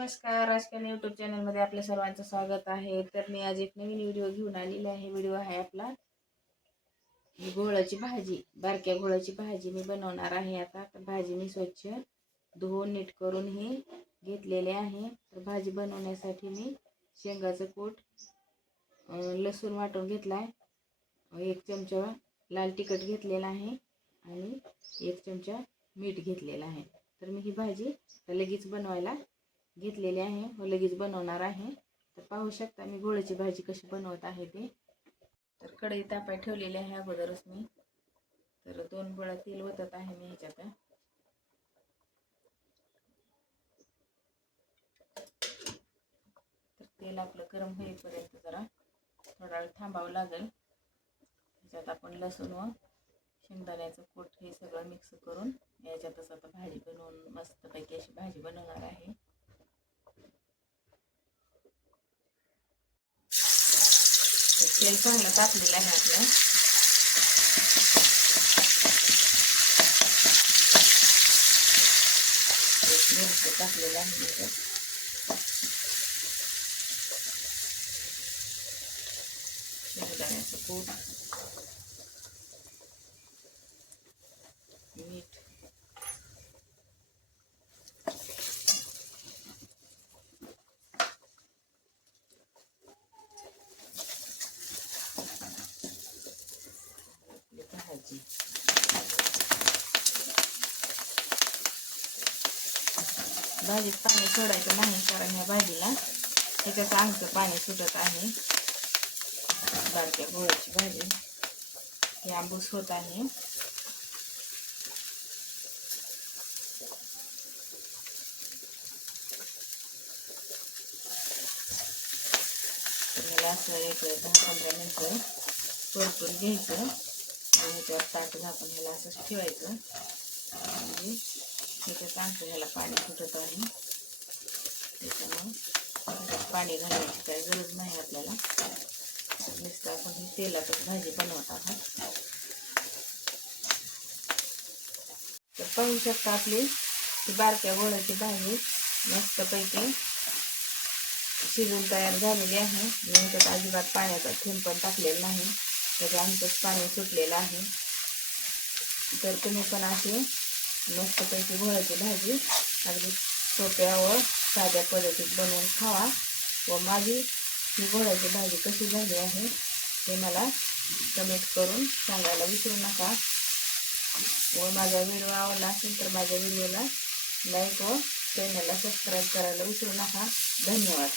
नमस्कार राजकारण यूट्यूब चॅनलमध्ये आपल्या सर्वांचं स्वागत आहे. तर मी आज एक नवीन व्हिडिओ घेऊन आलेला आहे. व्हिडिओ आहे आपला घोळाची भाजी बारक्या घोळाची भाजी मी बनवणार आहे आता. तर भाजी मी स्वच्छ धुवून नीट करून ही घेतलेले आहे. तर भाजी बनवण्यासाठी मी शेंगाचं कूट लसूण वाटून घेतला आहे एक चमचा लाल तिखट घेतलेला आहे आणि एक चमचा मीठ घेतलेला आहे. तर मी ही भाजी लगेच बनवायला घेतलेली आहे. व लगेच बनवणार आहे. तर पाहू शकता मी गोळ्याची भाजी कशी बनवत आहे ते. तर कढई तापाय ठेवलेली आहे अगोदरच मी. तर दोन गोळा तेल ओतत आहे मी ह्याच्यात. तर तेल आपलं गरम होईपर्यंत जरा थोडा वेळ थांबावं लागेल. ह्याच्यात आपण लसूण व शेंगदाण्याचं कूट हे सगळं मिक्स करून याच्यातच आता भाजी बनवून मस्तपैकी अशी भाजी बनवणार आहे. तेल चांगलं तापलेलं आहे आपलं. एक मिरची टाकलेलं आहे शेंगदाण्याचं मीठ आपली भाजी भाजीत पाणी सोडायचं नाही कारण ह्या भाजीला. त्याच्यात अंगचं पाणी सुटत आहे. बारक्या गोळ्याची भाजी. ही आंबूस होत आहे. तर ह्याला असं एक दहा पंधरा मिनटं परतून घ्यायचं. त्यावर ह्याच्यावर ताट झाकून ह्याला असंच ठेवायचं. म्हणजे ह्याच्या चांगलं ह्याला पाणी फुटत आहे. त्याच्यामुळे पाणी घालायची काही गरज नाही आपल्याला. नुसतं आपण ही तेलातच भाजी बनवत आहोत. तर पाहू शकता आपली ही बारक्या गोळ्याची भाजी मस्तपैकी शिजून तयार झालेली आहे. त्यात अजिबात पाण्याचा थेंब पण टाकलेला नाही. त्याच्या आमचंच पाणी सुटलेलं आहे. तर तुम्ही पण असे मस्तपैकी घोळ्याची भाजी अगदी सोप्या व साध्या पद्धतीत बनवून खावा. व माझी ही घोळ्याची भाजी कशी झाली आहे ते मला कमेंट करून सांगायला विसरू नका. व माझा व्हिडिओ आवडला असेल तर माझ्या व्हिडिओला लाईक व चॅनलला सबस्क्राईब करायला विसरू नका. धन्यवाद.